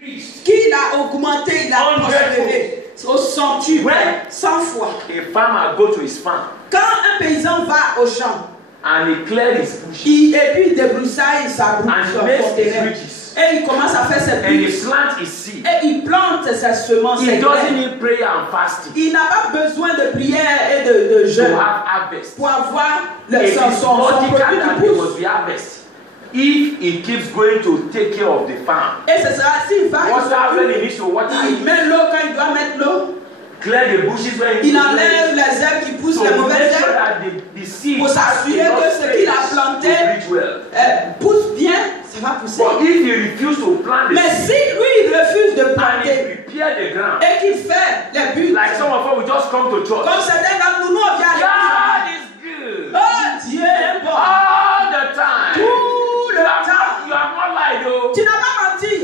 Qu'il a augmenté, il a prospéré au centuple, 100 fois. A farmer go to his farm. Quand un paysan va au champ, and he cleared his bushes. Et puis il débroussaille sa brousse. And makes his riches. Et il commence à faire ses And he buts. plants his seed. Et il plante ses semences. He doesn't need prayer and fasting. Il n'a pas besoin de prière et de jeûne to have harvest. Pour avoir It is son logical produit that qui there pousse. must be harvest. If he keeps going to take care of the farm, Et c'est ça, s'il va, he needs to water il met l'eau quand il doit mettre l'eau. Clear the bushes when il enlève les herbes qui poussent, les mauvaises herbes, pour s'assurer que ce qu'il a planté pousse bien, ça va pousser. Mais si lui il refuse de planter et qu'il fait les buts, comme certains d'entre nous, on vient à l'église. Oh, Dieu est bon. All the time. Tout le temps. You have not lied, though. Tu n'as pas menti.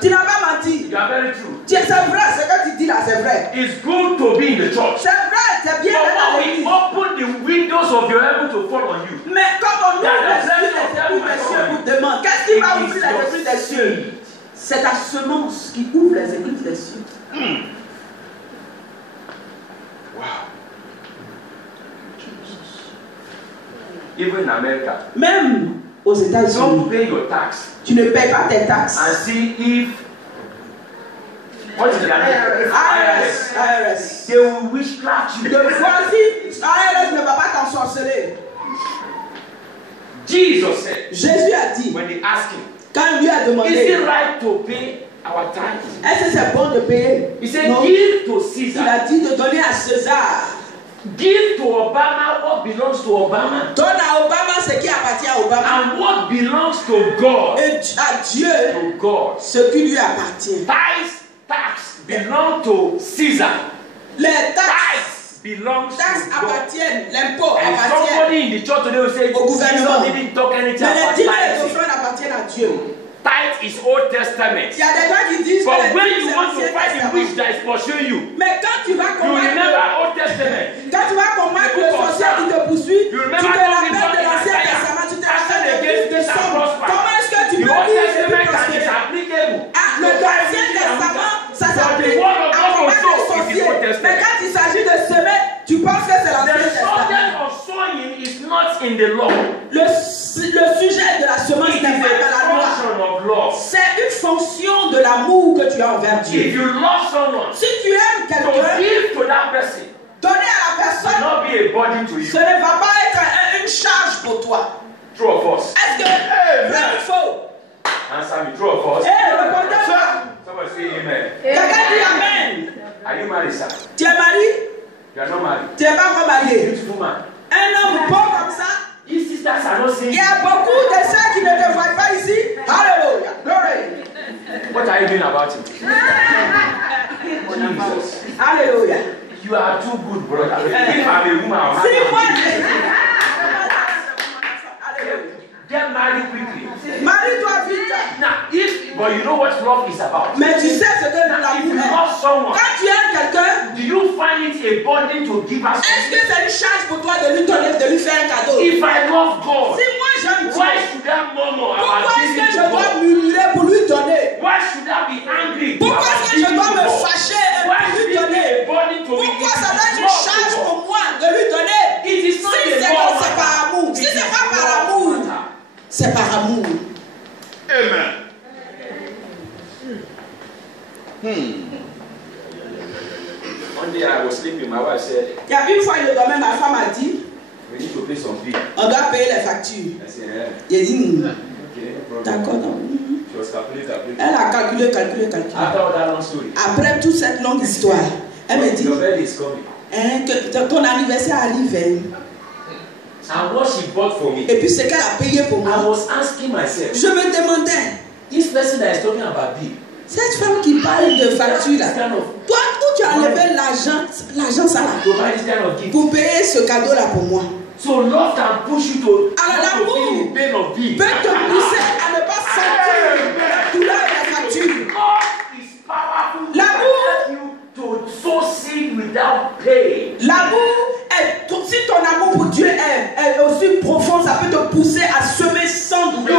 Tu n'as pas menti. You are very true. C'est vrai, ce que tu dis là, c'est vrai. It's good to be in the church. C'est vrai, c'est bien d'être dans l'église. Open the windows of your heaven to fall on you. Mais quand on ouvre les cieux vous demande, qu'est-ce qui va ouvrir les églises des cieux? C'est ta semence qui ouvre les églises des cieux. Wow. Even in America. Même aux États-Unis. Don't pay your tax. Tu ne payes pas tes taxes. And see if what is the IRS. They will witchcraft you. De voici, IRS ne va pas t'ensorceler. Jesus said. Jésus a dit. When they asked him. Quand lui a demandé. Is it right to pay our tithes? Est-ce que c'est bon de payer? He said, no. Give to Caesar. Il a dit de donner à César. Give to Obama what belongs to Obama. Donne à Obama ce qui appartient à Obama. And what belongs to God. Et à Dieu to God. Ce qui lui appartient. Tax belong to Caesar. Les taxes belongs to God. appartiennent, l'impôt and appartient somebody in the church today will say, au gouvernement. Jesus didn't talk anything mais about les tithes. offrandes appartiennent à Dieu. Tithe is Old Testament. Il y a des gens qui disent but que when you want to fight the witch that is pursuing you, mais quand tu vas combattre, you remember Old Testament. Quand tu vas combattre le sorcier qui te poursuit, tu te rappelles de l'Ancien Testament, tu te rappelles de Somme. Comment est-ce que tu peux dire que prospérer? Le Ancien Testament, ça s'applique à combattre le sorcier. Mais quand il s'agit de semer, tu penses que c'est l'Ancien Testament. The subject of sowing is not in the law. Le sujet de la semence n'est pas dans la loi. C'est une fonction de l'amour que tu as envers Dieu. If you love someone, si tu aimes quelqu'un, give to that person. Donner à la personne, not be a burden to you. Ce ne va pas être une charge pour toi. True or false? Est-ce que vrai ou faux? Answer me, true or false? Répondez-moi. Somebody say amen. Quelqu'un dit amen. Are you married, sir? Tu es marié? You are not married. Tu n'es pas encore marié. Beautiful man. Un homme beau comme ça. These sisters are not saying. Il y a beaucoup de sœurs qui ne te voient pas ici. Alléluia. Glory. What are you doing about it? Jesus. Alléluia. You are too good, brother. If I'm a woman, I'll get married quickly. Marie-toi vite. Now, but you know what love is about. Mais tu sais ce que l'amour est. Quand tu aimes quelqu'un, do you find it a burden to give us? Est-ce que c'est une charge pour toi de lui donner, de lui faire un cadeau? If I love God, si moi j'aime Dieu, why should I murmur about pourquoi est-ce que giving je to dois God? murmurer pour lui donner? Why should I be angry? Pourquoi est-ce que je dois me fâcher Why pour lui should it donner? be a burden to me? Pourquoi ça doit être une charge pour moi de lui donner? It is not si c'est par amour, si c'est pas par amour, c'est par amour. Amen. One day I was sleeping, my wife said, il y a une fois, je dormais, ma femme a dit, we need to pay some bill. On doit payer les factures. I said, yeah. J'ai dit, Okay, no problem. d'accord, non. She was calculating. Elle a calculé. After all that long story. Après toute cette longue histoire, elle me dit, your birthday is coming. Que ton anniversaire arrive. And what she bought for me. Et puis ce qu'elle a payé pour moi. I was asking myself. Je me demandais. This person that is talking about bill. Cette femme qui parle de facture là. Toi, où tu as enlevé l'argent ça là. Pour payer ce cadeau là pour moi. So love can push you to. Alors l'amour peut te pousser à ne pas sentir la douleur de la facture. L'amour est, si ton amour pour Dieu est aussi profond, ça peut te pousser à semer sans douleur.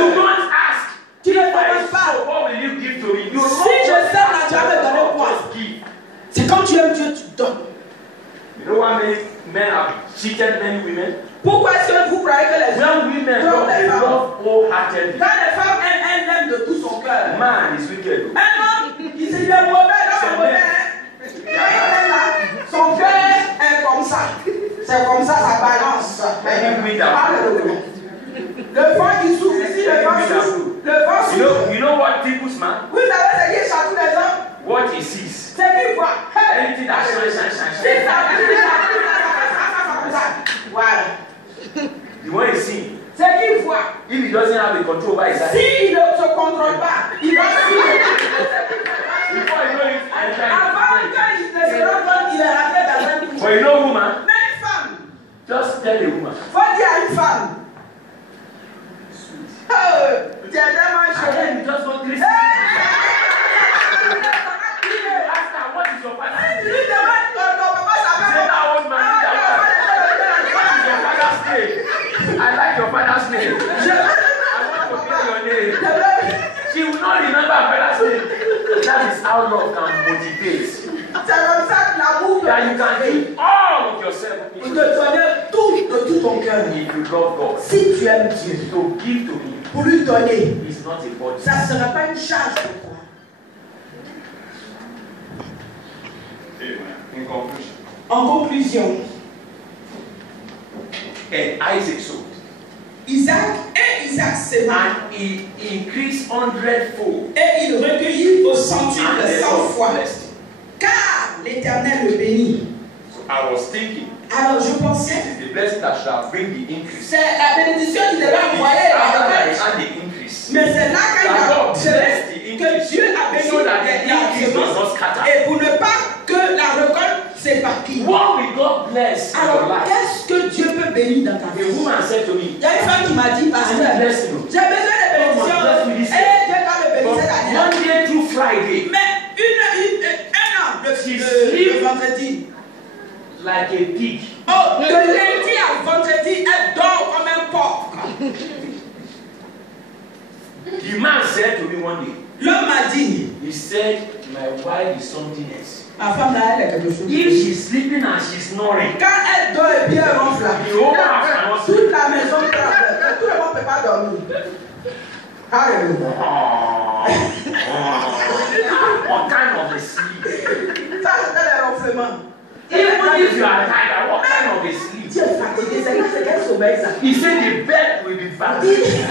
Tu ne demandes pas. men have cheated many women? Pourquoi est-ce que vous croyez que les hommes trompent les femmes? Wholeheartedly. Quand les femmes aiment de tout son cœur. Man is wicked. Un homme, il est mauvais, l'homme est mauvais. Son cœur est comme ça. C'est comme ça, ça balance. Le vent qui souffle ici, le vent souffle. Le vent souffle. You know what tickles man? Vous savez ce qui échappe tous les hommes? What he sees. C'est qu'il voit. Anything that shine. Voilà. The one he sees. C'est qu'il voit. If he doesn't have the control over his eyes. S'il ne se contrôle pas, il va suivre. Before you know it, avant qu'il ne se rende compte qu'il est rentré dans un coup. But you know woman? Mais une femme. Just tell a woman. Faut dire à une femme. Oh, tu es tellement chouette. You just want to listen. Ask her, what is your father's name? Say that old man. What is your father's name? I like your father's name. I want to hear your name. She will not remember her father's name. That is how love can motivate. That you can give all of yourself. Pour te donner tout de tout ton cœur. If you love God, si tu aimes Dieu, to give to Him, pour lui donner, it's not a body. Ça ne sera pas une charge pour toi. In conclusion. En conclusion, and Isaac sowed. Isaac s'aimait. And he increased 100-fold. Et il recueillit au centuple de 100 fois. Car l'Éternel le bénit. So I was thinking. Alors je pensais. This is the blessing that shall bring the increase. C'est la bénédiction qui devait envoyer la increase. Mais c'est là qu'il a que Dieu a béni la semence. Et pour ne pas que la récolte s'éparpille. What will God bless? Alors qu'est-ce que Dieu peut bénir dans ta vie? A woman said to me. Il y a une femme qui m'a dit, pasteur, j'ai besoin de bénédictions. Et Dieu va me bénir cette année. Monday through Friday. Mais un an, le vendredi. Like a pig. Oh, de lundi à vendredi, elle dort comme un porc. The man said to me one day. L'homme m'a dit. He said, my wife is something else. Ma femme là, elle est quelque chose. If she's sleeping and she's snoring. Quand elle dort et puis elle ronfle là. Toute la maison tremble. Tout le monde ne peut pas dormir. Alléluia. What kind of a sleep? Ça c'était les ronflements. Even if you are tired, what kind of a sleep? Tu es fatigué, c'est quel sommeil ça? He said the bed will be fatigued.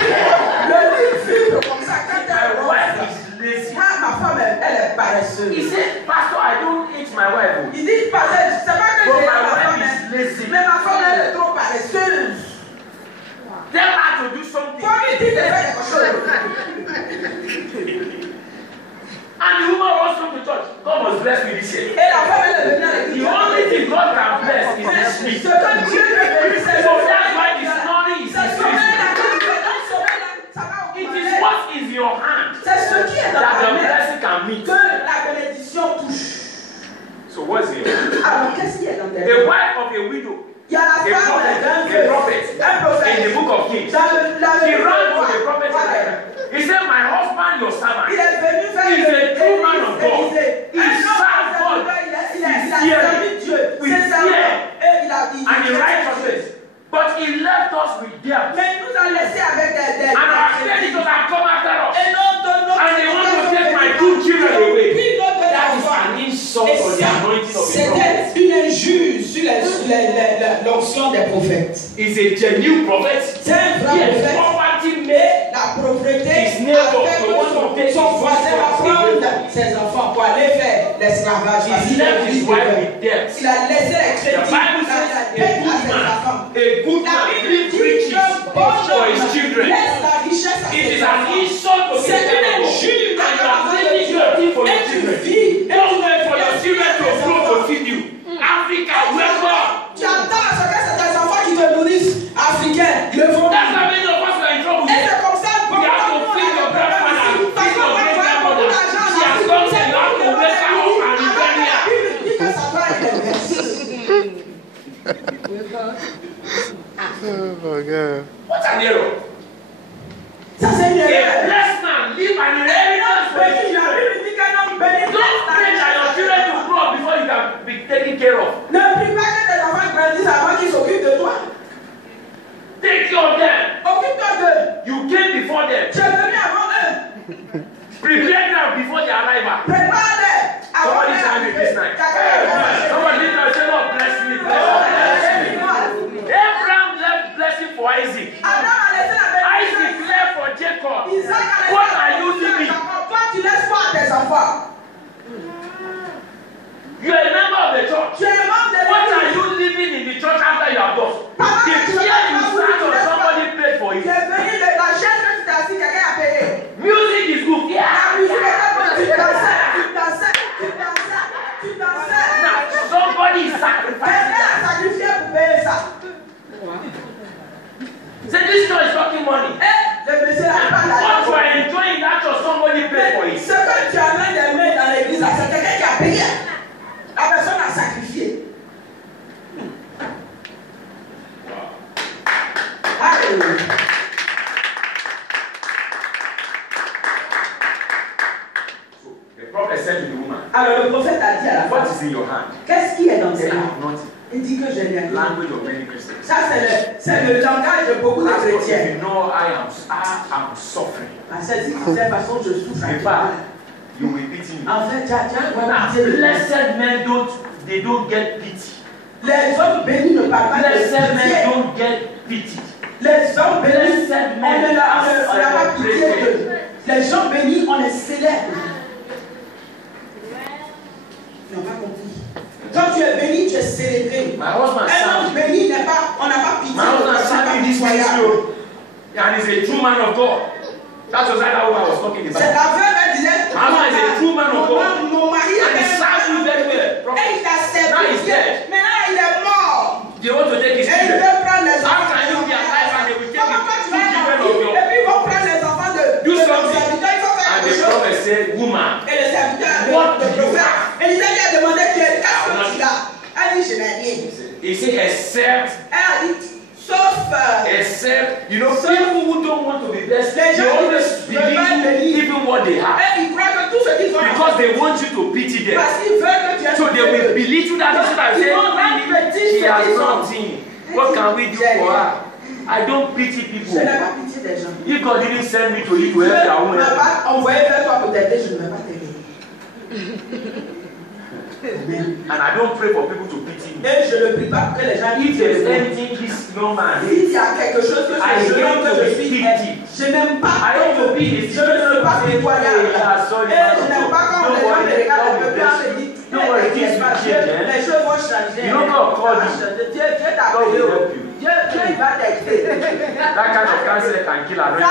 Le lit vibre comme ça quand elle my wife is lazy. Ah, ma femme elle est paresseuse. He said, Pastor, I don't hate my wife. Il dit, pasteur, c'est pas que j'ai ma femme is lazy. Mais ma femme elle est trop paresseuse. Tell her to do something. Faut lui dire de faire quelque chose. And the woman wants to come to church. God was blessed with this year. Et la femme elle est venue à l'église. The only thing God can bless is this sleep. Ce que Dieu peut bénir, c'est so that's why the snoring is increasing. It is what is in your hand c'est ce qui est dans that ta the main blessing can meet. que la bénédiction touche. So what's in your hand? Alors qu'est-ce qui est dans ta main? The wife of a widow. Il y a la femme d'un prophet. In the book of Kings. She ran to the prophet. He said, my husband, your servant, il est venu faire is a true man of God. He serves God sincerely, with fear, and in righteousness. But he left us with debt. Mais il nous a laissé avec des and our creditors have come after us. Et and they want to take my two children away. That is an insult on the anointing of the prophet. C'était une injure sur l'onction des prophètes. Is a genuine prophet. C'est un vrai prophète. Mais la pauvreté a fait que son voisin va prendre ses enfants pour aller faire l'esclavage. He left his wife with debt. Il a laissé les crédits. The Bible says a good man leaves riches for his children. It is an insult to the children. And you are taking your thing for your children. Don't wait for your children to grow to feed you. Africa, welcome. Tu attends ce que c'est tes enfants qui te nourrissent, africains. Ils le font. That's how many of us are in trouble. Et c'est comme ça. You have to feed your grandmother, feed your great grandmother. She has come and you have to wake her up and return here. Oh my God. What's an error? Ça c'est une erreur. A blessed man leave an inheritance for his children. Don't pray that your children will grow up before you can be taken care of. Ne prie pas que tes enfants grandissent Prepare them before their arrival. Prépare-les. Somebody is angry this night. Somebody say, Lord, bless me, bless me. Abraham left blessing for Isaac. Isaac left for Jacob. What are you living? You are a member of the church. What are you living in the church after you are gone? The fear you start on somebody paid for it. Music is good. Yeah. Now, somebody is sacrificing. Say, this guy is talking money. What you are enjoying that or somebody paid for it. La personne a sacrifié. Alléluia. So the prophet said to the woman, alors le prophète a dit à la femme, what is in your hand? Qu'est-ce qui est dans tes mains? Nothing. Il dit que je n'ai rien. Language of many Christians. Ça c'est le langage de beaucoup de chrétiens. You know I am suffering. À cette façon je souffre. You will pity me. En fait, blessed men don't get pity. Les hommes bénis ne parlent pas de pitié. Blessed men don't get pity. Les hommes bénis, on n'a pas pitié d'eux. Les gens bénis, on les célèbre. Ils n'ont pas compris. Quand tu es béni, tu es célébré. Un homme béni n'est pas, on n'a pas pitié. And he's a true man of God. That was how I was talking about. C'est la veuve, elle disait, Mama is a true man of God. Mon mari and he served you very well. Et il t'a servi. Now he's dead. Maintenant il est mort. They want to take his children. Et il veut prendre les enfants. How can you be alive and they will take the two children of yours? Et puis ils vont prendre les enfants de something. And the prophet said, woman, et le serviteur, what do you have? Et il a demandé qu'est-ce que tu as? Elle dit, je n'ai rien. He said, except. Elle a dit, sauf. Except, you know, people who don't want to be blessed, they always believe even what they have. Because they want you to pity them. So they will belittle that person and say, she has nothing. What can we do for her? I don't pity people. If God didn't send me to you to help their own and I don't pray for people to pity me. Et je ne prie pas pour que les gens if there is anything this young man hates, il y a quelque chose que I hate to be pitied. Je n'aime pas. I hate to be the je ne veux pas pitoyable. Et je n'aime pas quand les gens me regardent un peu et me disent les choses vont changer. You know God called you. Dieu t'a appelé. Dieu il va t'aider. That kind of cancer can kill a red.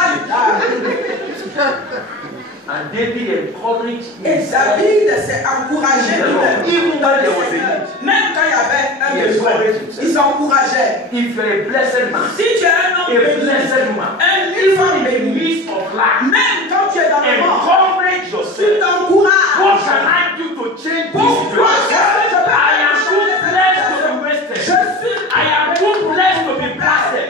And David encouraged him. Et David s'est encouragé lui-même. Even when there was a need. Même quand il y avait un besoin, il s'encourageait. If you're a blessed man, si tu es un homme béni, blessed woman, even in the midst of life, même quand tu es dans le monde, encourage yourself. Tu t'encourages. What can I do to change this situation? I am too blessed to be wasted. I am too blessed to be blasted.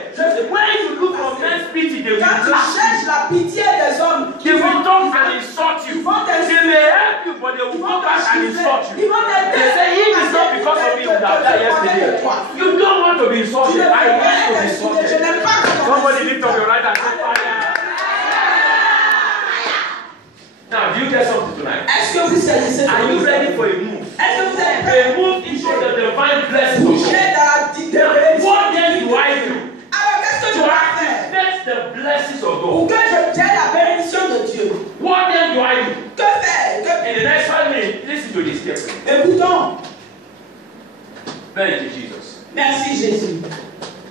When you look for men's pity, they will blast you. Quand tu cherches la pitié des hommes, they will talk and insult you. They may help you, but they will go back and insult you. They say, if it's not because of me, you would have died yesterday. You don't want to be insulted. I hate to be insulted. Somebody lift up your right hand and say, fire. Now, do you get something tonight? Are you ready for a move? A move into the divine blessing of God. What then do I do to activate the blessings of God? What then do I do? In the next 5 minutes, listen to this carefully. Écoutons. Thank you, Jesus. Merci, Jésus.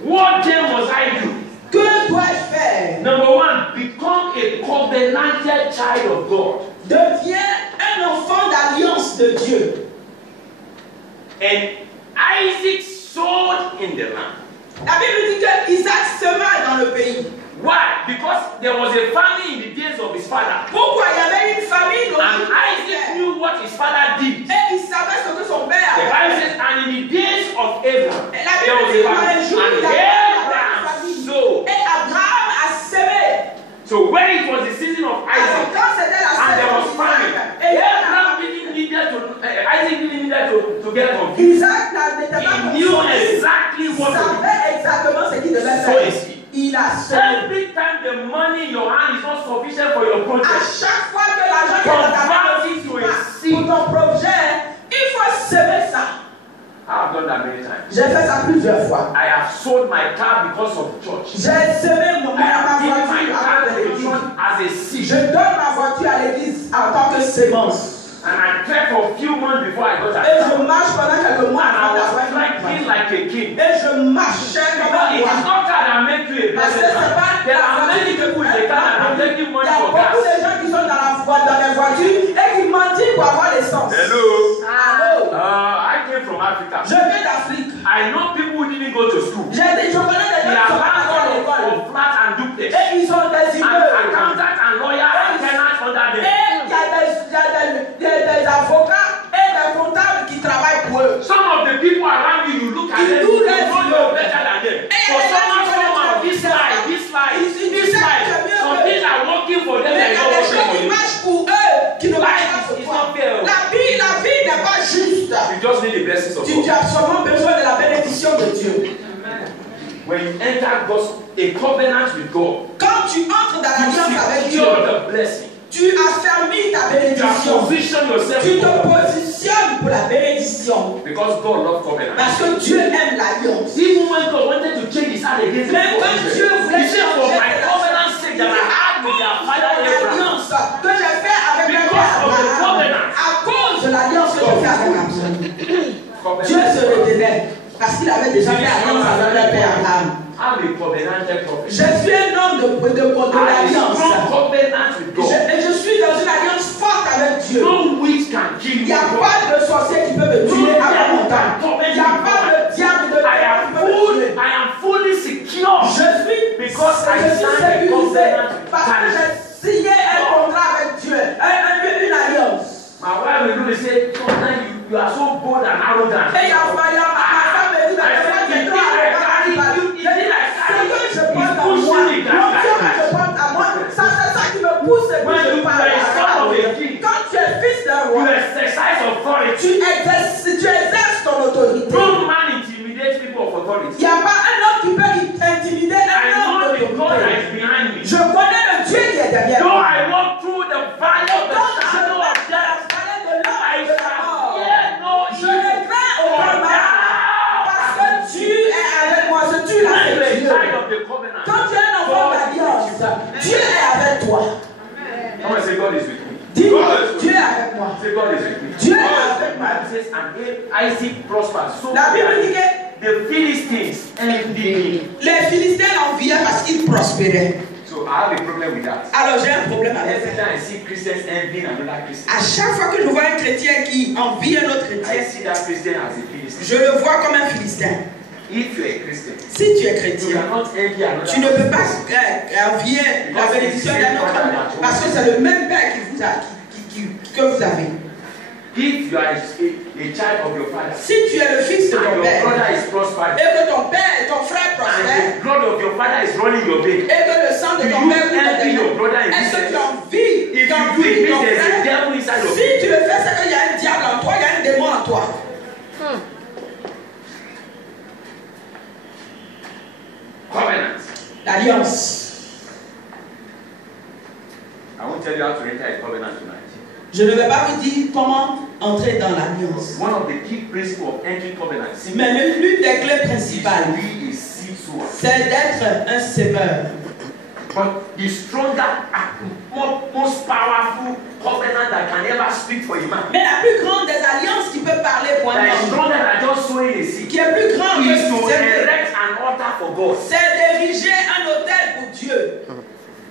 What then must I do? Que dois-je faire? Number one, become a covenanted child of God. Deviens un enfant d'alliance de Dieu. And Isaac sowed in the land. La Bible dit que Isaac sema dans le pays. Why? Because there was a famine in the days of his father. Pourquoi? Il y avait une famine au and Isaac knew what his father did. Et il savait ce que son père avait fait. And in the days of Abraham, there was a famine. And Abraham sowed. Et Abraham a semé. So when it was the season of Isaac, and there was famine, Abraham didn't need to. Isaac didn't need to get confused. sold my car because of church. J'ai semé ma voiture à l'église. as a seed. Je donne ma voiture à l'église en tant que sémence. And I trekked for a few months before I got a Et car. je marche pendant quelques mois And I avant was d'avoir une trekking like a king. Et je marchais comme Because un it is roi. not car that make you a Parce que blessed c'est man. pas There la are voiture many qui te people in the car that are taking Il money y a for beaucoup gas. de gens qui sont dans les voitures et qui mentent pour avoir l'essence. Hello. Allô? I came from Africa. Je viens d'Afrique. I know people who didn't go to school. Je connais des gens They qui are sont pas à l'école. for flat and duplex. Et ils sont des And immeubles. accountant and lawyer and tenant under them. Et il y a des avocats et des comptables qui travaillent pour eux. Some of the people around you, you look at them, you know you're better than them. For someone come out, this life, some things are working for them Mais il and y a not des working choses for qui you. marchent pour eux qui ne marchent pas pour It's toi. not fair. La vie n'est pas juste. You just need the blessings of Tu God. as absolument besoin de la bénédiction de Dieu. When you enter God's a covenant with God, Quand tu entres dans you l'alliance avec Dieu, secure the blessing. tu affermis ta You bénédiction. position yourself Tu te for God. positionnes pour la bénédiction. Because God loves covenant. Parce que Dieu aime l'alliance. Even when God wanted to change his heart against the Même quand Dieu voulait he said, for my changer covenant's sake that I had with their father Abraham. l'alliance que j'ai fait avec mon Because père of the Abraham, covenant. à cause de l'alliance que j'ai fait avec Abraham, Dieu se retenait parce qu'il avait déjà fait alliance avec le père Abraham. I'm a covenanted prophet. Je suis un homme de l'alliance. Covenant with God. Et je suis dans une alliance forte avec Dieu. No witch can kill Il you. n'y a pas de sorcier qui peut me tuer avant mon temps. Il n'y a pas de diable de qui peut me tuer. I am fully secure. Je suis sécurisé parce que j'ai signé un contrat avec Dieu, une alliance. My wife will say, sometimes you are so bold and arrogant. Et ma femme me dit, mais toi tu es trop arrogant. Ce que je porte à moi, l'option que je porte à moi, c'est ça qui me pousse et que je parle. Quand tu es fils d'un You roi, exercise authority. tu exerces ton autorité. No man intimidates people of authority. Il n'y a pas un homme qui peut intimider I un homme know the God that d'autorité. is behind me. Je connais le Dieu qui est derrière Though moi. I walk through the valley of the Quand je shadow of marche dans la death, vallée de l'ombre I de la mort, shall fear no je ne evil. crains For aucun mal. Parce que tu es avec moi, c'est tu là, thou art c'est a Dieu. child of the covenant. Quand tu es un enfant d'alliance, Dieu est avec toi. Come and say, God is with me. Dis-moi, Dieu est avec moi. Say, God is with me. Dieu est avec moi. Bible says, and Isaac prospered. So La Bible dit que the Philistines envied him. les Philistins l'enviaient parce qu'il prospérait. So I have a problem with that. Alors j'ai un problème avec Every ça. time I see Christians envying another Christian, À chaque fois que je vois un chrétien qui envie un autre I chrétien, see that Christian as a Philistine. je le vois comme un Philistin. If you are a Christian, Si tu es you chrétien, cannot envy another tu ne peux pas Christian. envier la bénédiction d'un autre homme parce que c'est le même Père que vous avez. If you are a child of your father, Si tu es le fils de and ton your père brother is prospering, et que ton père et ton frère and prospèrent the blood of your father is running your veins, et que le sang de do ton you père coule envy your dedans, brother in est-ce que tu business? envies If you do, it means ton there's a frère? devil inside of Si you. tu le fais, c'est qu'il y a un diable en toi, il y a un démon en toi. Covenant. L'alliance. I won't tell you how to enter a covenant tonight. Je ne vais pas vous dire comment entrer dans l'alliance. One of the key principles of entering covenant is Mais l'une des clés to principales, be a seed sower. c'est d'être un semeur. But the stronger, most powerful covenant that can ever speak for a man, Mais la plus grande des alliances qui peut parler pour un that is homme, stronger than just sowing a seed, qui est plus grande is to que c'est erect an altar for God. d'ériger un autel pour Dieu.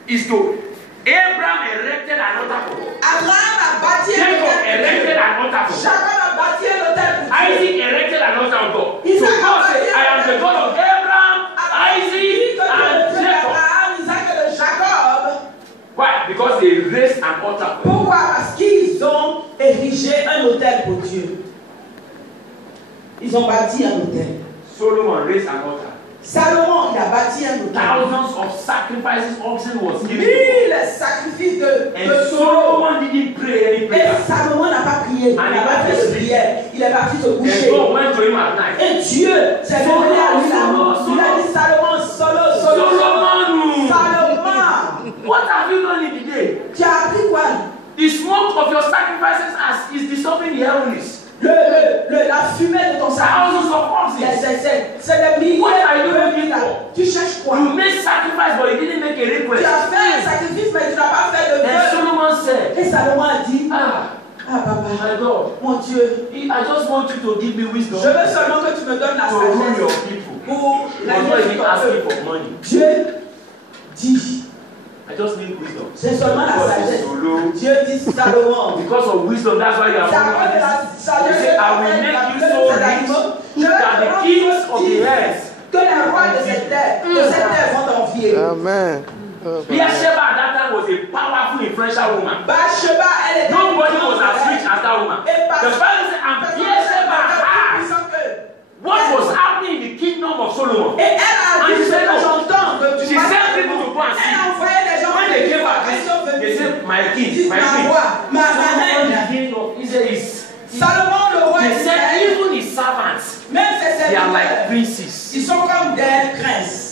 Is to Abraham erected an altar for God. Abraham a bâti un Jacob autel erected pour an altar Dieu. for God. Jacob a bâti un autel pour Dieu. Isaac erected an altar for God. So Isaac God a said, bâti I am the God of Abraham, Isaac, and Jacob. Abraham, Isaac et de Jacob. Why? Because they raised an altar for God. Pourquoi? Parce qu'ils ont érigé un autel pour Dieu. Ils ont bâti un autel. Solomon raised an altar. Salomon, il a bâti un autel. Thousands of sacrifices, oxen was given. 1000 sacrifices de And Solomon. Solomon didn't pray any Et prayer. Salomon n'a pas prié. Il n'a pas fait de prière. Il est parti se And coucher. God went to him at night. Et Dieu s'est révélé à lui la nuit. Il a dit Salomon, Solomon! Salomon, What have you done in the day? tu as appris quoi? The smoke of your sacrifices is disturbing the heavens. La fumée de ton sacrifice. C'est le milliers. Tu cherches quoi? You made sacrifice, but you didn't make a request. Tu as fait un sacrifice, mais tu n'as pas fait de vœu. And Solomon said, et Salomon a dit, papa, my God, mon Dieu, I just want you to give me wisdom. Je veux seulement que tu me donnes la to rule your sagesse people. pour He was not even asking for money. Dieu dit, I just need wisdom. c'est seulement la sagesse. Dieu dit Salomon. Because of wisdom, that's why you are following this. He said, I will make you so rich that the kings of the earth que les rois de cette terre vont t'envier. Amen. Bathsheba at that time was a powerful, influential woman. Bathsheba, elle était Nobody was as rich as that woman. The Bible says, and Bathsheba had what was happening in the kingdom of Solomon. Et elle a dit, she sent people to go and see. When they came back, they said, my king, Solomon, the king of Israel is. Salomon, le roi, they said, even his servants, they are like princes. Ils sont comme des princes.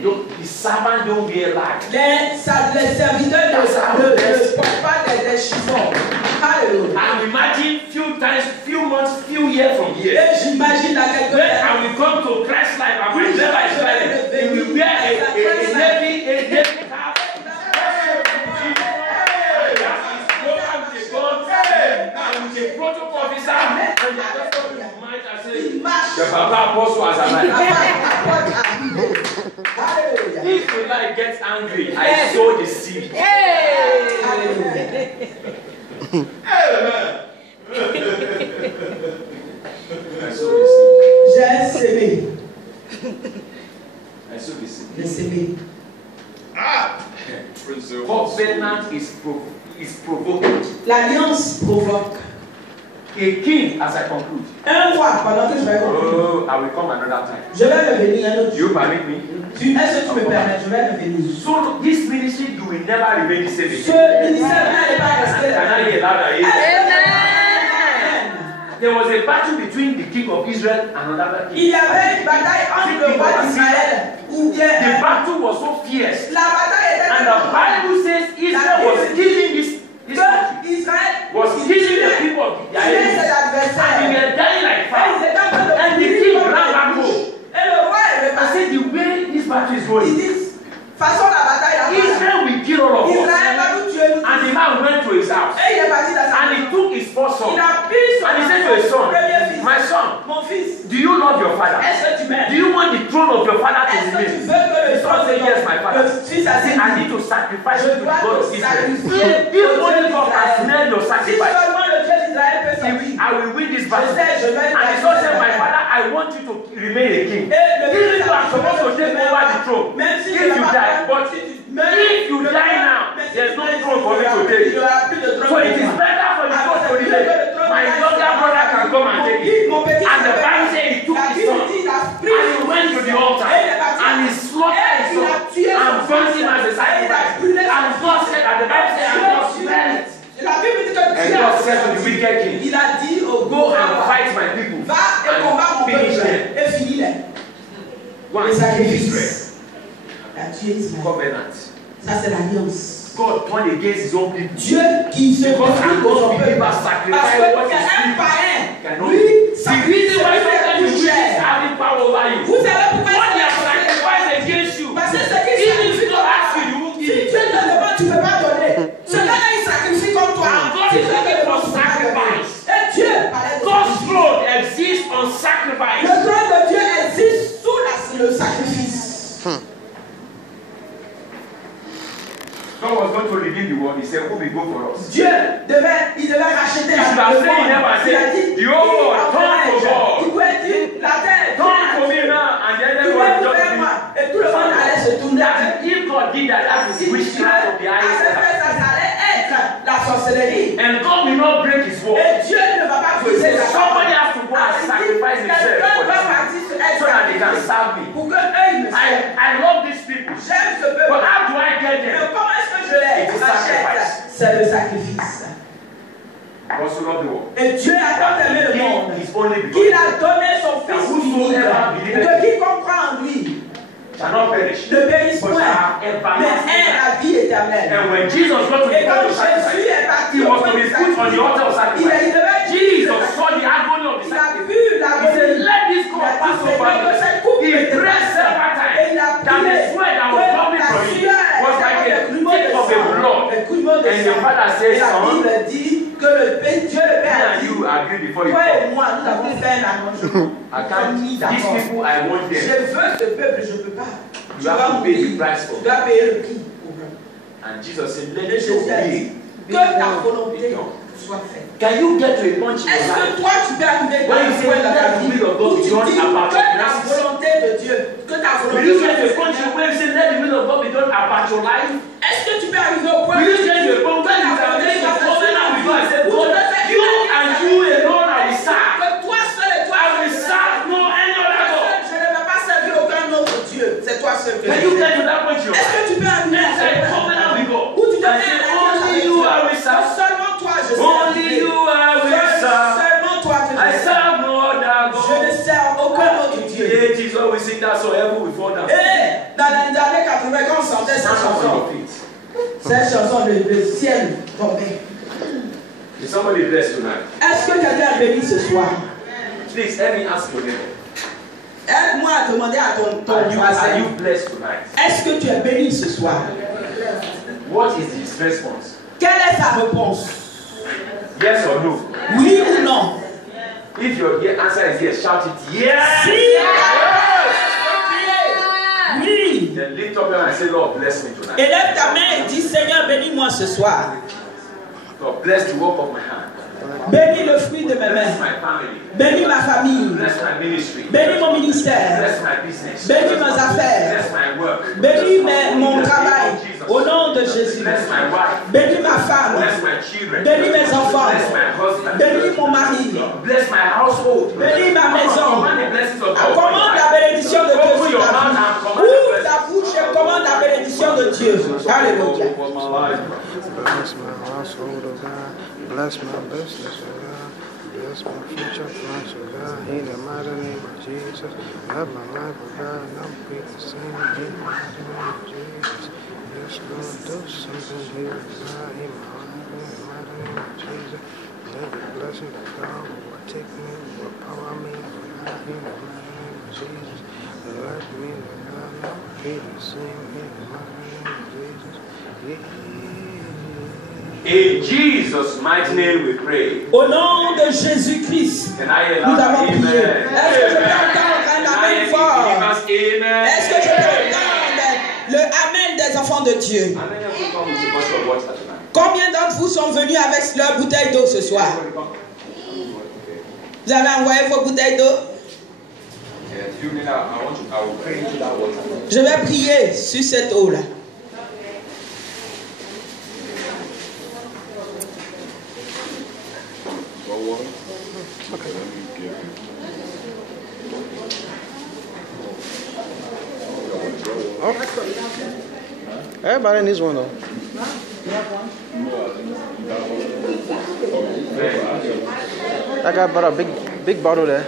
The servants don't wear rag. Les serviteurs ne portent pas des chiffons. Alléluia. And imagine few months, few years from here. Et j'imagine dans quelques années. I will come to Christ life and my never is ready. He will wear a navy cap. And with a protocol officer, and they just come to mind and say, the Papa Apostle has arrived. If you like get angry, I sow the seed. Amen. I sow the seed. J'ai semé. I sow the seed. J'ai semé. Covenant is provoking. L'alliance provoque. A king, as I conclude. Un roi, pendant que je vais conclure. Oh, I will come another time. Je vais revenir un autre jour. You permit me? Est-ce que tu me permets? Je vais revenir. So this ministry, you will never remain the same. Ce ministère n'est pas resté. Can I hear louder? Amen. There was a battle between the king of Israel and another king. Il y avait une bataille entre le roi d'Israël ou bien. The battle was so fierce. La bataille était. And the Bible says Israel was killing this. Israel was killing the people of the enemies. And they were dying like fire. And the king ran back home. I said, the way this battle is going, Israel will kill all of us. And the man went to his house. And he took his first son. And he said to his son, my son, do you love your father? Do you want the throne of your father to remain? The son said, yes, my father. He said, I need to sacrifice you to the God of Israel. If only God has smelled your sacrifice, I will win this battle. And the son said, my father, I want you to remain a king. Even you are supposed to take over the throne. If you die, but if you die now, there's no throne for me to take. So it is better for the throne to remain. My younger brother can come and take it. And the Bible says he took his son and he went to the altar and he slaughtered his son and burnt him as a sacrifice. And God said, and the Bible says, and God smelled it. And God said to the wicked king, go and fight my people and finish them. One Israel. Covenant. Ça c'est l'alliance. God turned against his own people. Dieu qui se refuse de son peuple. Parce que un païen, lui, the reason why sometimes you wish having power over you. Vous savez pourquoi what they have sacrificed against you. Parce que ce qui even if God asks you, you won't give it. Si Dieu te demande, tu ne peux pas donner. Celui-là, il sacrifie comme toi. And God is looking for sacrifice. Et Dieu, God's throne exists on sacrifice. Le trône de Dieu existe sous le sacrifice. God was going to redeem the world. He said, who will go for us? Dieu devait racheter la terre. Il a dit, the whole world, turn to God. Il pouvait dire, la terre, turn to me now, and then everyone just vers moi. Et tout le monde allait se tourner. If God did that, that is witchcraft of the eyes. Ça allait être la sorcellerie. And God will not break his word. Et Dieu ne va pas briser sa parole. Somebody has to go and sacrifice himself for this, so that they can serve me. Pour que eux me servent. I love these people. J'aime ce peuple. But how do I get them? Mais comment est-ce que je les achète? C'est le sacrifice. Et Dieu a tant aimé le monde qu'il a donné son Fils unique, que quiconque croit en lui ne périsse point, mais ait la vie éternelle. And when Jesus got to the Et quand Jésus est parti au feu du sacrifice, il devait la Bible dit que Dieu le Père a dit, toi et moi, nous avons fait un arrangement. Je veux ce peuple, je ne peux pas. Tu dois payer le prix. And Jesus said, let it be. Que ta volonté soit faite. Can you get to a point in your life? Est-ce que toi tu peux arriver dans le point de ta vie où tu dis que la volonté de Dieu, que ta volonté will you get to a point where you say let the will of God be done about your life? Est-ce que tu peux arriver au point où you get to a point where you can make a covenant with God and say, God, you and you alone I will serve. Que toi seul et toi I will serve no any other God. Je ne vais pas servir aucun autre Dieu. C'est toi seul que Can you get to that point? Est-ce que tu peux arriver à ce covenant with God? Où tu deviens only you I will serve. Seulement toi je sers. Only you I will serve. Seulement toi je I serve no other God. Je ne sers aucun autre Dieu. Et Jesus always sing that song every we fall down. Et dans les années 80 quand on chantait cette chanson, le ciel tombait. Is somebody blessed tonight? Est-ce que quelqu'un a béni ce soir? Please let me ask your neighbor. Aide-moi à demander à ton voisin. Are you blessed tonight? Est-ce que tu es béni ce soir? What is his response? Quelle est sa réponse? Yes or no? Oui ou non? If your answer is yes, shout it yes. Oui. Then lift up your hand and say, Lord, bless me tonight. Élève ta main et dis, Seigneur, bénis-moi ce soir. Lord, bless the work of my hand. Bénis le fruit de mes mains. Bénis ma famille. Bénis mon ministère. Bénis mes affaires. Bénis mon travail. Au nom de Jésus. Bénis ma femme. Bénis mes enfants. Bénis mon mari. Bénis ma maison. Commande la bénédiction de Dieu sur ta vie. Ouvre ta bouche et commande la bénédiction de Dieu. Alléluia. Bless my business, oh God. Bless my future plans, oh God. In the mighty name of Jesus. Let my life, oh God, not be the same. In the mighty name of Jesus. Yes, Lord, do something here, God. In the mighty name of Jesus. Let the blessing of God overtake me, overpower me, oh God. In the mighty name of Jesus. Let me, oh God, not be the same. In the mighty name of Jesus. Yeah. In Jesus' mighty name we pray. Au nom de Jésus-Christ, nous avons prié. Est-ce que je peux entendre un amen fort? Est-ce que je peux entendre le amen des enfants de Dieu? Combien d'entre vous sont venus avec leur bouteille d'eau ce soir? Vous avez envoyé vos bouteilles d'eau? Je vais prier sur cette eau-là. Oh. Everybody needs one though. That guy brought a big bottle there.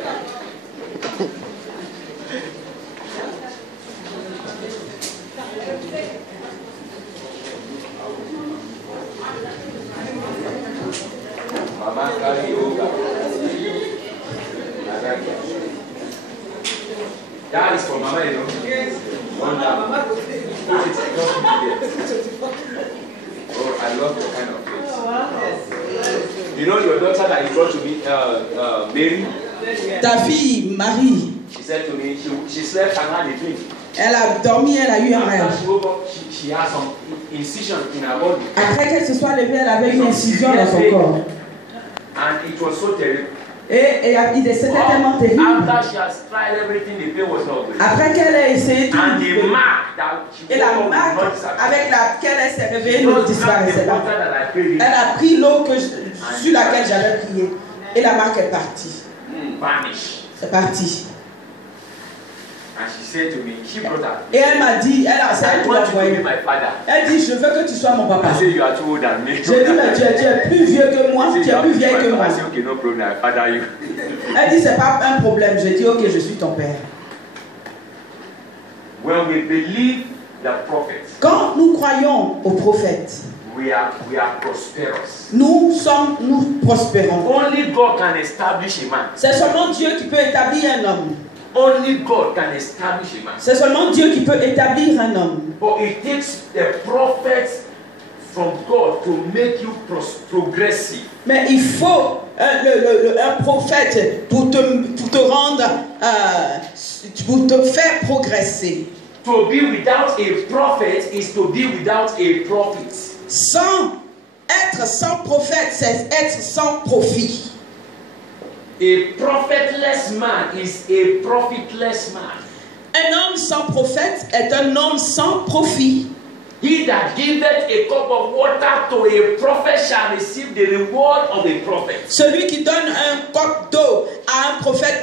That is for Mama, you know. Yes. Oh, I love your kind of face. Oh, you know your daughter that you brought to me, Mary? Ta fille, Marie. She said to me, she slept and had a dream. Elle a dormi, elle a eu un rêve. She had some incision in her body. Après qu'elle se soit levée, elle avait une incision dans son corps. And it was so terrible. Et c'était tellement terrible. Après qu'elle ait essayé tout, et la marque avec laquelle elle s'est réveillée ne disparaissait pas. Elle a pris l'eau sur laquelle j'avais prié. Et la marque est partie. C'est parti. Et elle m'a dit, c'est elle qui l'a envoyé. Elle dit, je veux que tu sois mon papa. J'ai dit, mais tu es plus vieux que moi, tu es plus vieille que moi. Elle dit, c'est pas un problème. J'ai dit, ok, je suis ton père. Quand nous croyons au prophète, nous prospérons. C'est seulement Dieu qui peut établir un homme. Only God can establish a man. C'est seulement Dieu qui peut établir un homme. But it takes the prophets from God to make you progressive. Mais il faut un prophète pour te rendre, pour te faire progresser. To be without a prophet is to be without a profit. Être sans prophète, c'est être sans profit. A prophetless man is a profitless man. Un homme sans prophète est un homme sans profit. He that giveth a cup of water to a prophet shall receive the reward of a prophet. Celui qui donne un cup d'eau à un prophète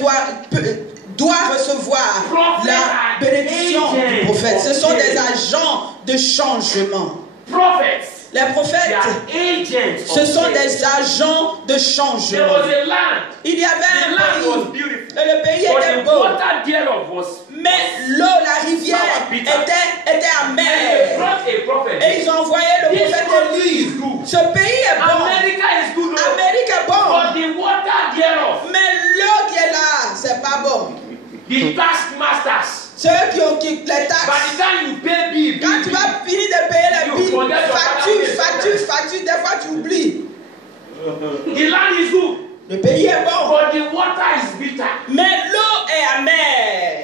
doit recevoir la bénédiction du prophète. Ce sont des agents de changement. Les prophètes, ce sont des agents de changement. Il y avait un pays, et le pays était beau, mais l'eau, la rivière était amère. Et ils ont envoyé le prophète Élie. Ce pays est bon. Amérique est bon. Mais l'eau qui est là, c'est pas bon. The taskmasters. Ceux qui les taxes. Quand tu vas finir de payer les billes, facture, des fois tu oublies. The land is good. Le pays est bon. But the water is bitter. Mais l'eau est amère.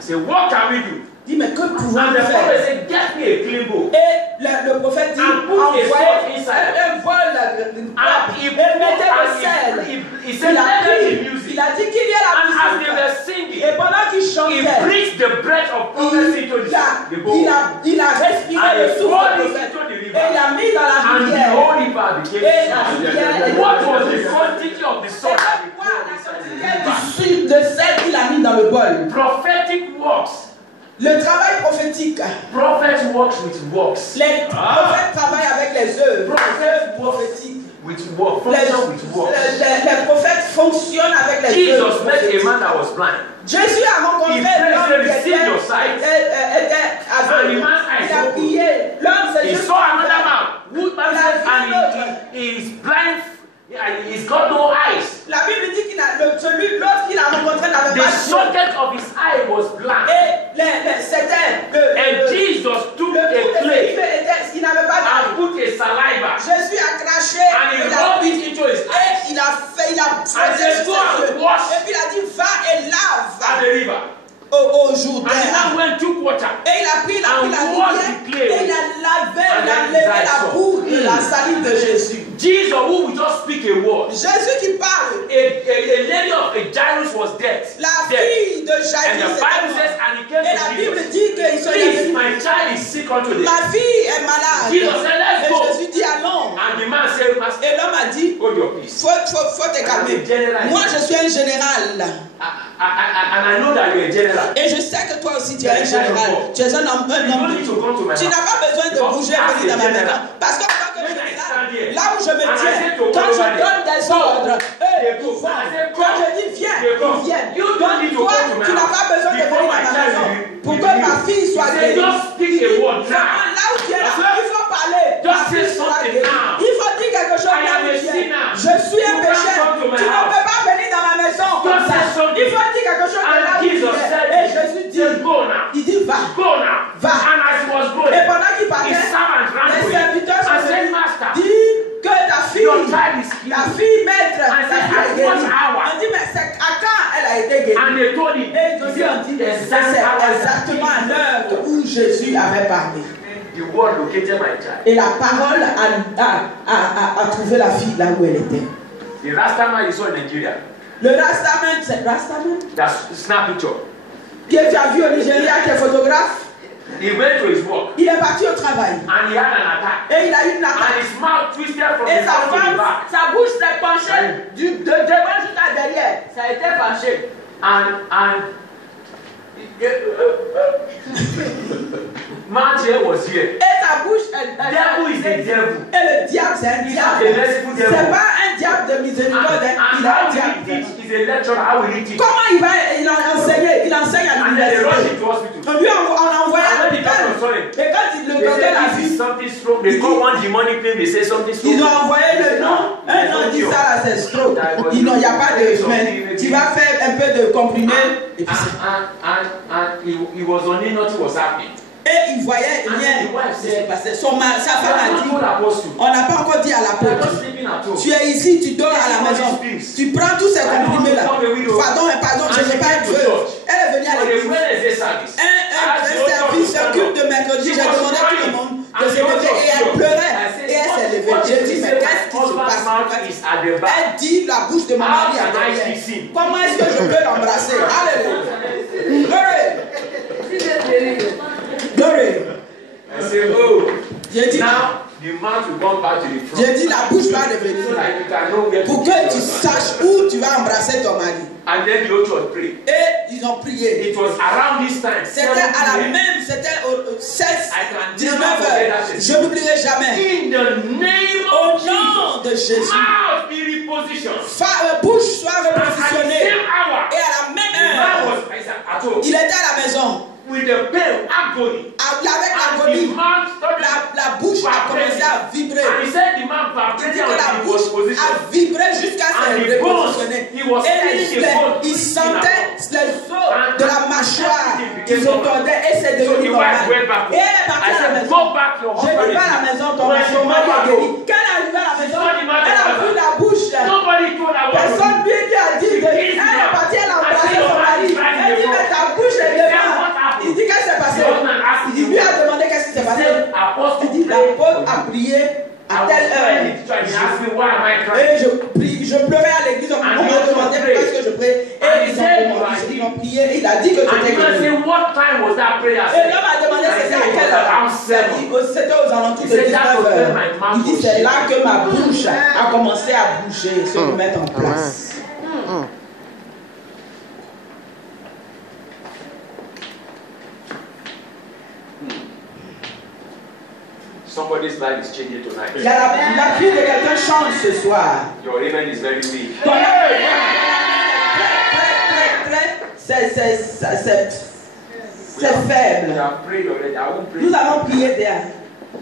Say, what can we do? Dis, mais que pouvons-nous faire? Et le prophète dit, envoyez un vol, et mettez le sel. Il a dit qu'il y a la musique. Et pendant qu'il chantait, il a respiré le souffle du prophète. Et il a mis dans la rivière. Et la rivière de sel qu'il a mis dans le bol. Prophetic works. Le travail prophétique. Prophets works with works. Les prophètes travaillent avec les œuvres. Les prophétiques. With work. Les prophètes fonctionnent avec les œuvres. Jesus met a man that was blind. Jésus a rencontré l'homme qui était aveugle. Il a prié. L'homme s'est juste. He saw another man. And he is blind. He's got no eyes. La Bible dit qu'il a l'autre qu'il a rencontré n'avait pas the socket of his eye was black. Et c'était and Jesus took a clay il n'avait pas and put a saliva. Jésus a craché and he rubbed it into his eyes. Et il a frotté sur ses yeux. Et puis il a dit va et lave. At the river. Au Jourdain. Et il a pris la rivière et il a lavé, il a levé la boue de la salive de Jésus. Jesus, who will just speak a word. Jésus qui parle. A lady of Jairus was dead. La fille de Jairus. And the Bible says, and he came et la Bible dit qu'il se Please, my child is sick unto death. Ma fille est malade. Jesus said, let's go. Et Jésus dit allons. And the man said, et l'homme a dit, hold your peace. Faut te calmer. Moi je suis un général. And I know that you're a general. Et je sais que toi aussi tu es un général. Tu es un homme. Tu n'as pas besoin de bouger et venir dans ma maison. Parce que là où je me tiens, quand je donne des ordres, quand je dis viens, ils viennent. Donc toi, tu n'as pas besoin de venir dans ma maison pour que ma fille soit guérie. Là où tu es là, il faut parler. Ma fille soit guérie. Il faut dire quelque chose. Je suis un pécheur. Tu ne peux pas venir dans ma maison comme ça. Il faut dire quelque chose de là où tu es. Et Jésus dit, il dit va. Va. Et pendant qu'il parlait, les serviteurs sont dit que ta fille maître, a guéri. On dit mais c'est à quand elle a été guérie? Et ils ont dit c'est exactement à l'heure où Jésus avait parlé. Et la parole a trouvé la fille là où elle était. The Rastaman you saw in Nigeria. Le Rastaman, c'est Rastaman? That's snap picture. Que tu as vu au Nigeria qui est photographe? He went to his work. Il est parti au travail. And he had an attack. Et il a eu une attaque. And his mouth twisted from the front to the back. Sa bouche s'est penchée de devant jusqu'à derrière. Ça a été penché. And man's hair was here. Et sa bouche devil is a devil. Et le diable c'est un diable. C'est pas un diable de miséricorde. Il est un diable. Comment il va enseigner? Il enseigne à l'université. On lui a envoyé à l'hôpital. Et quand le docteur a vu, ils ont envoyé le nom. Un nom dit ça là c'est stroke. Il n'y a pas de semaine. Tu vas faire un peu de comprimé. Et puis he was on it, nothing was happening. Et il voyait rien qui se passait. Sa femme a dit, on n'a pas encore dit à l'apôtre, tu es ici, tu dors à la maison, tu prends tous ces comprimés là. Pardon, je n'ai pas eu feu. Elle est venue à l'église. Un service, un culte de mercredi, j'ai demandé à tout le monde de se lever et elle pleurait. Et elle s'est levée. J'ai dit, mais qu'est-ce qui se passe? Elle dit, la bouche de mon mari a derrière. Comment est-ce que je peux l'embrasser? Alléluia. J'ai dit, la bouche va revenir pour que tu saches où tu vas embrasser ton mari. Et ils ont prié. C'était à la même, c'était au 16, 19 heures. Je n'oublierai jamais. Au nom de Jésus, bouche soit repositionnée. Et à la même heure, il était à la maison. Avec l'agonie, la bouche a commencé à vibrer. Il dit que la bouche a vibré jusqu'à se repositionner. Et il sentait le saut de la mâchoire qui se tordait et c'est devenu normal. Et elle est partie à la maison. Je dis pas à la maison, ton mari est guéri. Quand elle est arrivée à la maison, elle a vu la bouche. Personne lui a dit, elle est partie, elle a embrassé son mari. Elle dit, mais ta bouche est devant. Il dit qu'est-ce qui s'est passé? Il lui a demandé qu'est-ce qui s'est passé. Il dit l'apôtre a prié à telle heure. Et je pleurais à l'église. On m'a demandé pourquoi est-ce que je prie. Et ils ont prié. Et il a dit que c'était guéri. Et l'homme a demandé c'était à quelle heure. C'était aux alentours de 19 heures. Il dit c'est là que ma bouche a commencé à bouger, se remettre en place. Somebody's life is changing tonight. La vie de quelqu'un change ce soir. Your amen is very weak. C'est faible. Nous avons prié derrière.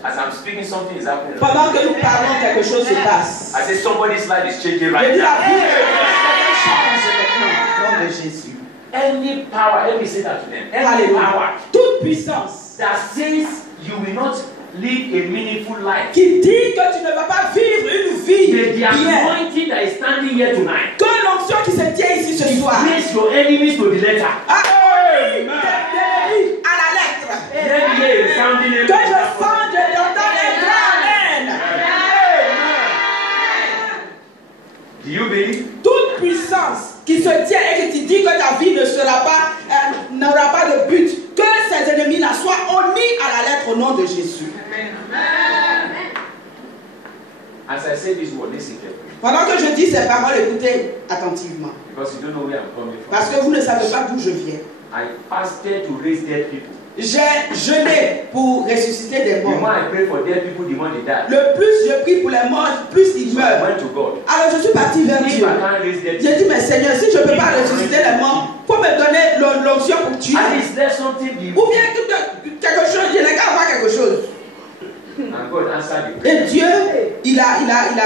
As I'm speaking, something is happening. Pendant que nous parlons, quelque chose se passe. I say somebody's life is changing right now. La vie de quelqu'un change maintenant au nom de Jésus. Any power, let me say that to them. Any power, toute puissance that says you will not live a meaningful life, qui dit que tu ne vas pas vivre une vie bien. Anointing that is standing here tonight, que l'onction qui se tient ici ce soir, place your enemies to the letter. À la lettre. Que je sente de l'entendre un grand amen. Do you believe? Toute puissance qui se tient et qui te dit que ta vie ne sera pas, n'aura pas de but, que ses ennemis-là soient honnis à la lettre au nom de Jésus. As I say this word, listen carefully. Pendant que je dis ces paroles, écoutez attentivement. Because you don't know where I'm coming from. Parce que vous ne savez pas d'où je viens. I fasted to raise dead people. J'ai jeûné pour ressusciter des morts. The more I pray for dead people, the more they die. Le plus je prie pour les morts, plus ils So meurent. I went to God. Alors je suis parti vers If Dieu. I can't raise dead J'ai dit, mais Seigneur, si je ne peux pas ressusciter les morts, il faut me donner l'onction pour tuer. at least let something be. Ou bien quelque chose, je n'ai qu'à avoir quelque chose. And God answered the prayer. Et Dieu, il a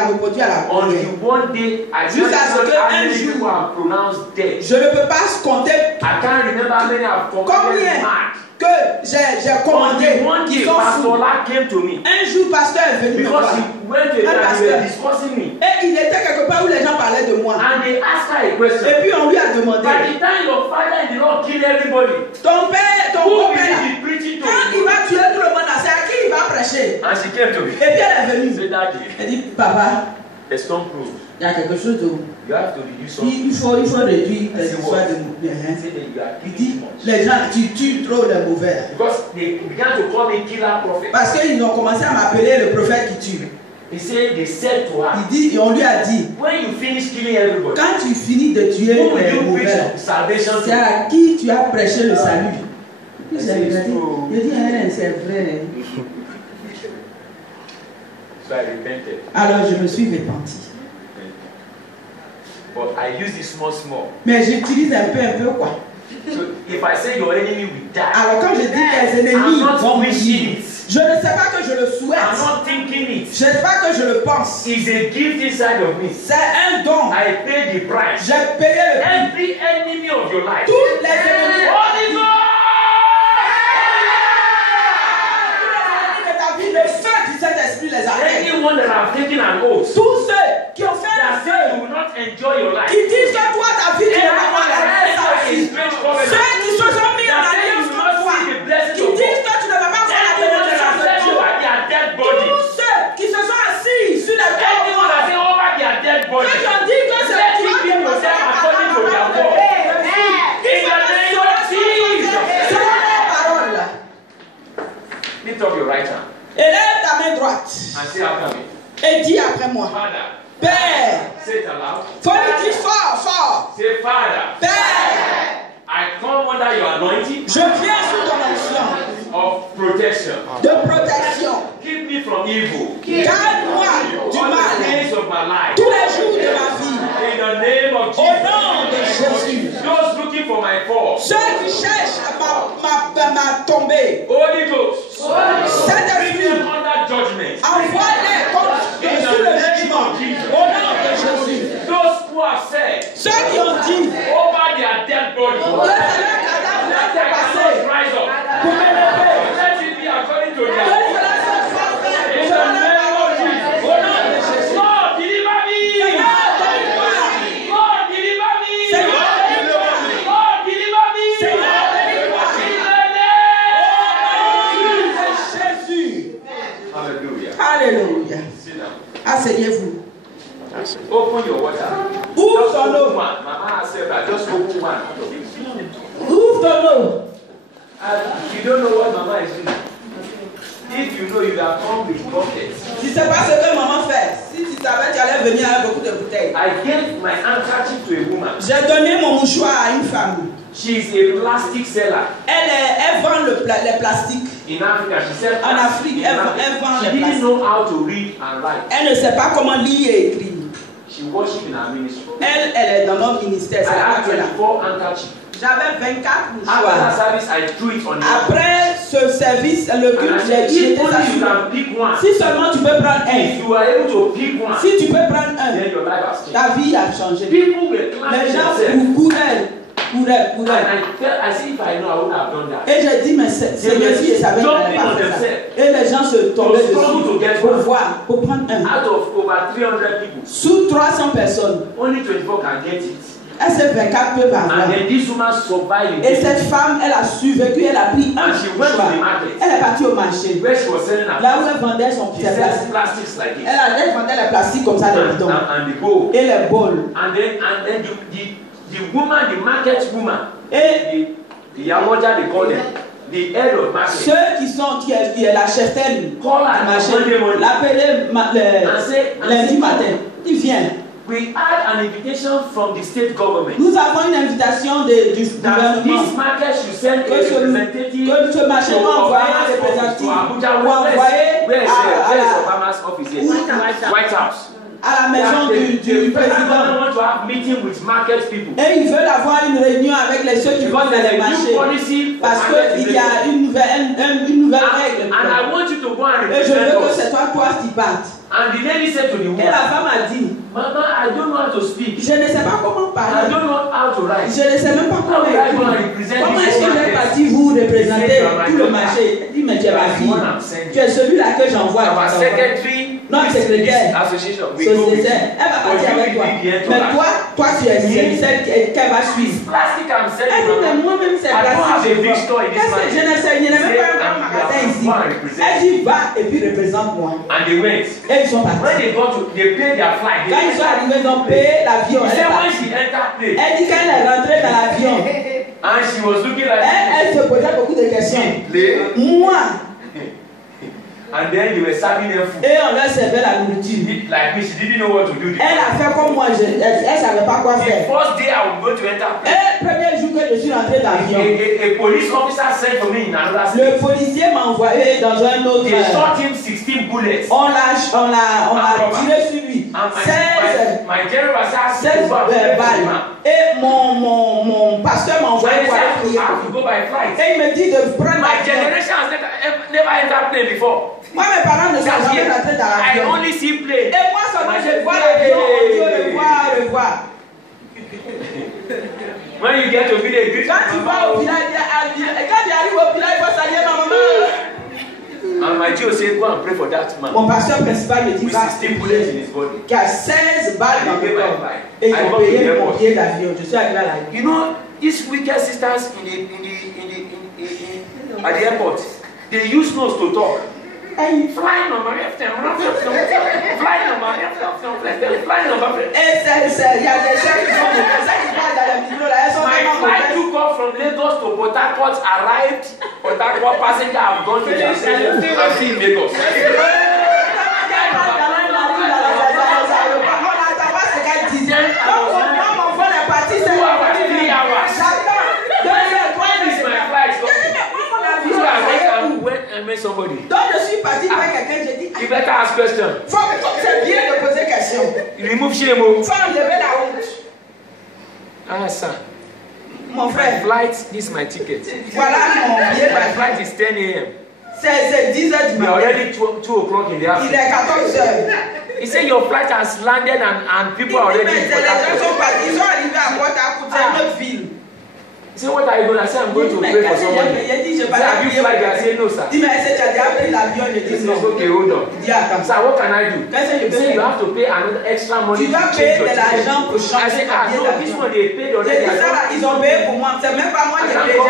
répondu à la prière. Until one day, I can't Jusqu'à ce remember que how un many jour, people have pronounced dead. je ne peux pas compter I can't remember how many have commanded combien mad. que j'ai commandé Until one qui day, sont Pastor fous. La came to me. Un jour, pasteur est venu me Because voir. he went to a time they were discussing me. Et il était quelque part où les gens parlaient de moi. And they asked her a question. Et puis on lui a demandé, By the time your father in the Lord killed everybody, ton père, ton who will père, he be preaching to? quand il va tuer tout le monde, c'est à qui il va prêcher? And she came to me. Et puis elle est venue. Say, Daddy, Elle dit, papa, a storm proves. il y a quelque chose de... You have to reduce something. Il faut réduire les C'est histoires what? de mauvais. Say that you are Il killing dit, too much. les gens, tu tues trop les mauvais. Because they began to call me killer prophet. Parce qu'ils ont commencé à m'appeler le prophète qui tue. They said to her, Il dit, et on lui a dit, when you finish killing everybody, quand tu finis de tuer who will les you preach mauvais, salvation c'est to? à qui tu as prêché le salut? Puis j'ai C'est regardé, true. je dis, c'est vrai. So I repented. Alors je me suis repenti. But I use this small. Mais j'utilise un peu quoi. So if I say your enemy will die, Alors quand je dis que les I'm ennemis not vont wishing mourir, it. je ne sais pas que je le I'm souhaite. not thinking it. Je ne sais pas que je le pense. It's a gift inside of me. C'est un don. I paid the price. J'ai payé le prix. Every enemy of your life. Tous les ennemis. Holy Ghost! les arrêts. Anyone that have taken an oath, Tous ceux qui ont fait that say you will not enjoy your life, qui disent que toi, ta vie, tu ne vas pas la vie. Ceux qui se sont mis en alliance contre toi, qui disent que tu ne vas pas voir la bénédiction de Dieu. Tous ceux qui se sont assis sur la terre, ceux qui ont dit que c'est toi qui vas faire. Lift up your right hand. Élève ta main droite. And say after me. Et dis après moi. Father. Père. Say it aloud. Faut le dire fort, fort. Say Father. Père. I come under your anointing. Je viens sous ton onction. Of protection. De protection. Keep me from evil. Garde-moi du All the mal. days of my life. Tous les jours de ma vie. In the name of Jesus. Au nom de Jésus. Those looking for my fall. Ceux qui cherchent ma tombée. Holy Ghost. Saint-Esprit. Under judgment. Envoie-les sous le jugement. Au nom de Jésus. Those who have said. Ceux qui ont dit. Over their dead body. Que leur cadavre va se passer. Rise up. Pour m'élever. Let it be according to Que their cela soit parfait. Selon la parole. Au nom de Jésus. God, deliver me. Seigneur, délivre-moi. God, deliver me. Seigneur, délivre-moi. God, deliver me. Seigneur, délivre-moi. In the name Au nom de Jésus. Hallelujah. Alléluia. Sit down. Asseyez-vous. Open your water. Ouvre Just ton open eau. one. Mama said that. Just open one. Out of it. Ouvre ton eau. You don't know what Mama is doing. If you know, you have come with buckets. Tu ne sais pas ce que maman fait. Si tu savais, tu allais venir avec beaucoup de bouteilles. I gave my handkerchief to a woman. J'ai donné mon mouchoir à une femme. She is a plastic seller. Elle vend les plastiques. In Africa, she said. En Afrique, elle vend she les didn't plastiques. know how to read and write. Elle ne sait pas comment lire et écrire. She worship in her ministry. Elle est dans notre ministère. I had C'est là. 24 handkerchiefs. J'avais 24 After that mouchoirs. service, I threw it on the Après ce service, le and I culte, said, j'ai if jeté ça only you sur can pick one. Si seulement tu peux prendre un. If you are able to pick one, Si tu peux prendre un, then your life has changed. ta vie a changé. People were Les clapping gens themselves. couraient. And I said, if I know, I wouldn't have done that. Et j'ai dit, mais Seigneur, si je savais, je n'allais pas faire ça. Et les gens se tombaient dessus pour voir, pour prendre un. Out of over 300 people, Sous 300 personnes, only 24 can get it. ces 24 peuvent avoir. And then this woman survived. Et cette femme, elle a survécu, elle a pris un And she went to choix. the market. Elle est partie au marché. Where she was selling her Là où elle vendait son she ses sells plastiques. plastics like this. Elle vendait les plastiques comme ça, les bidons. And the bowl. Et les bols. And then the woman, the market woman, Et the Yamoja, they call them, the head of market. ceux qui est la cheftaine du Call her marché, Monday morning. l'appelait lundi matin. Il vient. We had an invitation from the state government. Nous avons une invitation du That gouvernement. this market should send a Que ce marché va envoyer un représentatif ou envoyer where's Obama's office here? White House. à la maison du président. want to have meeting with market people. Et ils veulent avoir une réunion avec ceux qui vont dans les marchés. Parce qu'il y a une nouvelle règle. And I want you to go and Et je veux represent que us. c'est toi qui partes. And the lady said to the Et woman, la femme a dit, Mama, I don't know how to speak. je ne sais pas comment I parler. don't know how to write. Je ne sais même pas comment écrire. Comment est-ce que j'ai parti vous représenter tout le marché? Elle dit, mais tu es ma fille. Tu es celui-là que j'envoie. Our secretary, Notre secrétaire, association, we go with you. sociétaire, elle va partir avec toi. Mais toi tu es celle qu'elle va suivre. Plastic I'm Elle dit, mais selling. moi-même, c'est I don't have a big plastique. store in this Qu'est-ce que je ne sais, il n'y a même pas un magasin ici. Elle dit, va et puis représente-moi. And they went. Et ils sont When partis. they got to, they paid their flight. Quand ils sont arrivés, ils ont payé l'avion. He Elle est said when partie. she entered plane, Elle dit, quand elle est rentrée dans l'avion, and she was looking like elle se posait beaucoup de questions. this. Moi, And then they were serving them food. et on leur servait la nourriture. Like me, she didn't know what to do. Elle a fait comme moi, elle ne savait pas quoi The faire. first day I was going to enter plane, Et le premier jour que je suis rentrée dans l'avion, a police officer sent for me in another state. le policier m'a envoyé dans un autre. They shot him 16 bullets. On l'a tiré sur lui. And 16 my general said, balles. Et mon pasteur m'a envoyé pour aller prier. I have to go by flight. Et il me dit de prendre My l'avion. generation has never entered plane before. Moi, mes parents ne sont That's jamais it. rentrés dans I l'avion. only see plane. Et moi seulement je vois l'avion, on dit au revoir. When you get to village, Quand tu vas au village, quand tu arrives au village, il faut saluer ma maman. And my Jew said, go and pray for that man. Mon pasteur principal me dit, va prier. Qui a 16 balles dans le corps. Et ils ont payé mon billet d'avion. Je suis arrivé à la. You know, these wicked sisters at the airport, they use nose to talk. Flying on my left hand, flying on my left hand, flying on my left hand. My flight took off from Lagos to Port Harcourt, arrived. Port Harcourt passenger have gone to their station and see Lagos. I met somebody. Donc je suis parti avec quelqu'un, j'ai dit. You better ask question. C'est bien de poser question. Remove shame. Faut enlever la honte. Ah ça. Mon frère. Flight, this is my ticket. Voilà mon billet. My flight is 10 a.m. C'est 10 heures du matin. We are already 2 o'clock in the afternoon. Il est 14 heures. He said your flight has landed and people are already in Port Harcourt. Ils sont arrivés à Port Harcourt, c'est notre ville. He said, what are you going to say? I'm going to pray for somebody. He said, have you flight? I said, no, sir. Dis, mais c'est tu as déjà pris l'avion, je dis non. Okay, hold on. Dis, attends. Sir, what can I do? He said, you have to pay another extra money. Tu dois payer de l'argent pour changer ta billet d'avion. This one they paid already. Ils ont payé pour moi. C'est même pas moi qui ai payé.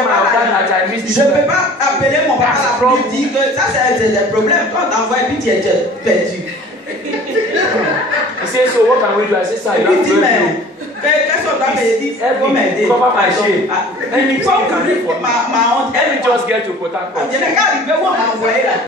Je ne peux pas appeler mon papa pour lui dire que ça c'est le problème. Quand t'envoies et puis tu es perdu. He said, so what can we do? I said, sir, you have to pay. Qu'est-ce qu'on doit me dire? Faut m'aider. Cover my shame. Anything you can do for me. Ma honte. Let me just get to Port Harcourt. Je n'ai qu'à arriver où on m'a envoyé là.